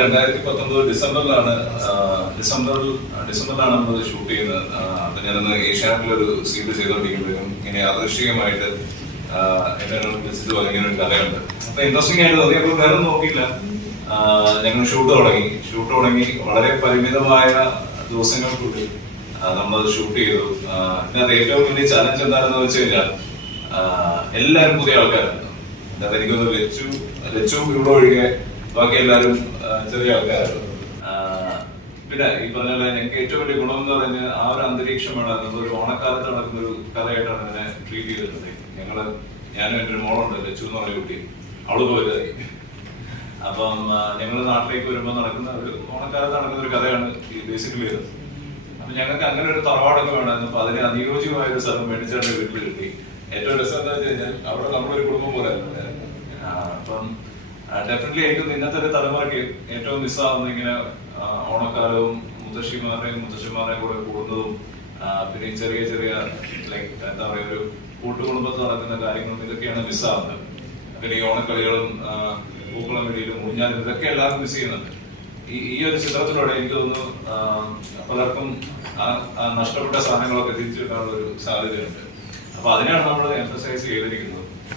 രണ്ടായിരത്തി പത്തൊമ്പത് ഡിസംബറിലാണ് ഡിസംബറിൽ ഡിസംബറിലാണ് നമ്മൾ ഷൂട്ട് ചെയ്യുന്നത്. അപ്പൊ ഞാനന്ന് ഏഷ്യാനെറ്റിലൊരു സീരീസ് ചെയ്തോണ്ടിരിക്കുമ്പോഴും ഇങ്ങനെ യാദൃശ്ചികമായിട്ട് ആ, എന്നെ ഒരു കഥയുണ്ട്. അപ്പൊ ഇൻട്രസ്റ്റിംഗ് ആയിട്ട് തോന്നി അപ്പോൾ വേറെ നോക്കിയില്ല. ഞങ്ങൾ ഷൂട്ട് തുടങ്ങി. ഷൂട്ട് തുടങ്ങി. വളരെ പരിമിതമായ ദിവസങ്ങൾക്കുള്ളിൽ നമ്മളത് ഷൂട്ട് ചെയ്തു. അതിനകത്ത് ഏറ്റവും വലിയ ചലഞ്ച് എന്താണെന്ന് വെച്ച് കഴിഞ്ഞാൽ എല്ലാവരും പുതിയ ആൾക്കാരാണ് അതായത് എനിക്കൊന്ന് ലച്ചു ലച്ചു ഇവിടെ ഒഴികെ ബാക്കി എല്ലാവരും ചെറിയ ആൾക്കാരായിരുന്നു. പിന്നെ ഈ പറഞ്ഞ പോലെ എനിക്ക് ഏറ്റവും വലിയ ഗുണം എന്ന് പറഞ്ഞാൽ ആ ഒരു അന്തരീക്ഷമാണ് നമ്മളൊരു ഓണക്കാലത്ത് നടക്കുന്ന ഒരു കഥയായിട്ടാണ് അതിനെ ട്രീറ്റ് ചെയ്തിട്ടുള്ളത് ഞങ്ങൾ ഞാനും എന്റെ ഒരു മോളുണ്ട് ലച്ചു എന്ന് പറഞ്ഞ കുട്ടി. അവൾ പോയതായി. അപ്പം ഞങ്ങൾ നാട്ടിലേക്ക് വരുമ്പോൾ നടക്കുന്ന ഒരു ഓണക്കാലത്ത് നടക്കുന്ന ഒരു കഥയാണ് ഈ ബേസിക്കലി ഇത്. അപ്പൊ ഞങ്ങൾക്ക് അങ്ങനെ ഒരു തറവാടൊക്കെ വേണമായിരുന്നു. അപ്പൊ അതിന് അനുയോജ്യമായ ഒരു സ്ഥലം മേടിച്ചാണ്ട് വീട്ടിൽ കിട്ടി. ഏറ്റവും രസം എന്താ വെച്ച് കഴിഞ്ഞാൽ അവിടെ നമ്മളൊരു കുടുംബം പോലെ ഡെഫിനറ്റ്ലി ഏറ്റവും ഇന്നത്തെ ഒരു തലമുറയ്ക്ക് ഏറ്റവും മിസ്സാവുന്ന ഇങ്ങനെ ഓണക്കാലവും മുത്തശ്ശിമാരുടെയും മുത്തശ്ശിമാരുടെയും കൂടെ കൂടുന്നതും പിന്നെ ചെറിയ ചെറിയ ലൈക്ക് എന്താ പറയുക ഒരു കൂട്ടുകുടുംബത്തിൽ നടക്കുന്ന കാര്യങ്ങളും ഇതൊക്കെയാണ് മിസ്സാവുന്നത്. പിന്നെ ഈ ഓണക്കളികളും പൂക്കളം വെടിയിലും ഊഞ്ഞാലും ഇതൊക്കെ എല്ലാവർക്കും മിസ് ചെയ്യുന്നുണ്ട്. ഈ ഈ ഒരു ചിത്രത്തിലൂടെ എനിക്ക് തോന്നുന്നു പലർക്കും നഷ്ടപ്പെട്ട സാധനങ്ങളൊക്കെ തിരിച്ചു കിട്ടാനുള്ള ഒരു സാധ്യതയുണ്ട്. അപ്പൊ അതിനാണ് നമ്മൾ എംഫസൈസ് ചെയ്തിരിക്കുന്നത്.